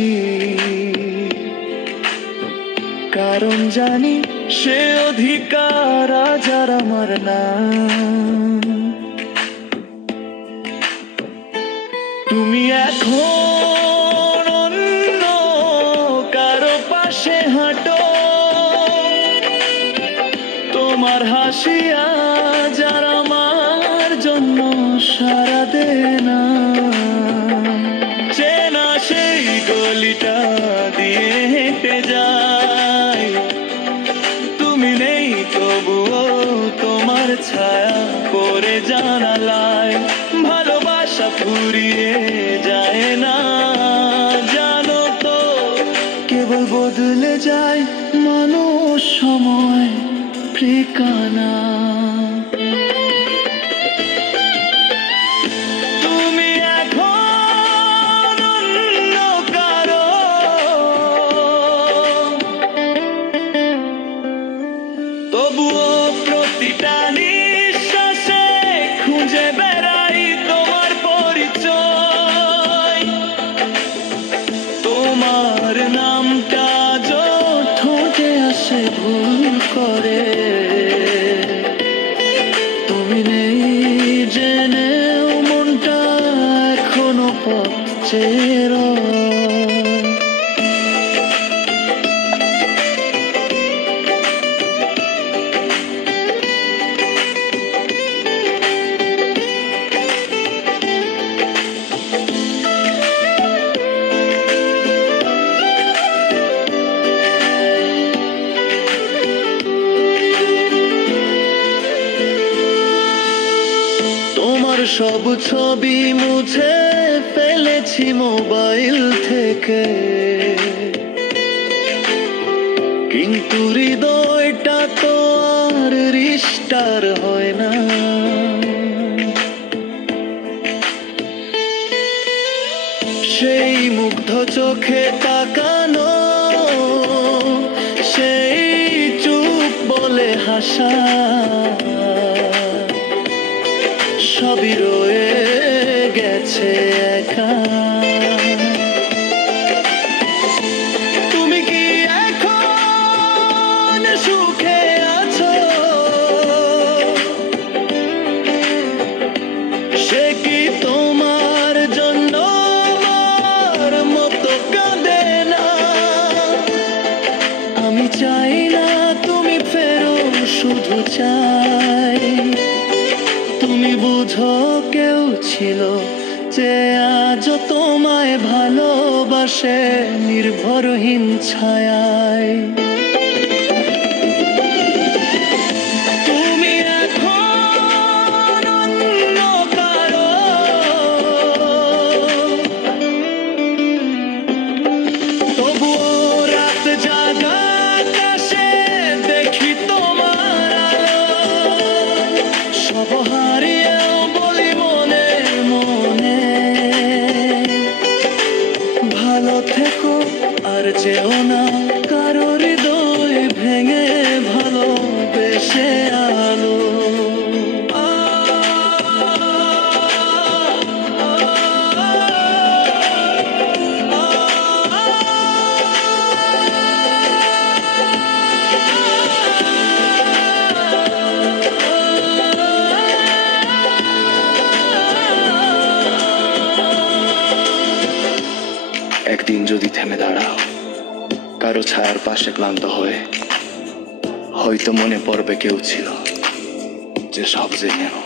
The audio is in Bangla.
হাসি, কারণ জানি সে অধিকার আজ আর আমার না। তুমি এখন অন্য কারো পাশে হাঁটো, তোমার হাসি আজ আর আমার জন্য সারা দে না। চেনা সেই গলিটা দিয়ে হেঁটে যায়, তুমি নেই তবুও তোমার ছায়া পড়ে জানালায়। ভালোবাসা ফুরিয়ে যায় না, জানো তো, কেবল বদলে যায় মানুষ, সময়, ঠিকানা। তুমি এখন অন্য কারো, তবুও প্রতিটা নিঃশ্বাসে খুঁজে বেড়াই তোমার পরিচয়। তোমার নামটা ঠোঁটে আসে ভুল করে, তুমি নেই জেনেও মনটা এখনো পথ চেয়ে রয়। তোমার সব ছবি মুছে ফেলেছি মোবাইল থেকে, কিন্তু হৃদয়টা তো আর রিস্টার হয় না। সেই মুগ্ধ চোখে তাকানো, সেই চুপ বলে হাসা, সবই রয়ে গেছে একা। তুমি কি এখন সুখে আছো? সে কি তোমার জন্য আমার মতো কাঁদে না? আমি চাই না তুমি ফেরো, শুধু চাই তুমি বুঝো কেউ ছিল যে আজও তোমায় ভালোবাসে নির্ভরহীন ছায়ায়। তুমি এখন অন্য কারো, তবুও রাত জাগা আকাশে দেখি তোমার আলো। সব হারিয়েও বলি মনে মনে, ভালো থেকো আর যেও না কারো হৃদয় ভেঙে ভালোবেসে আলো। একদিন যদি থেমে দাঁড়াও কারো ছায়ার পাশে ক্লান্ত হয়ে, হয়তো মনে পড়বে কেউ ছিল যে সব জেনেও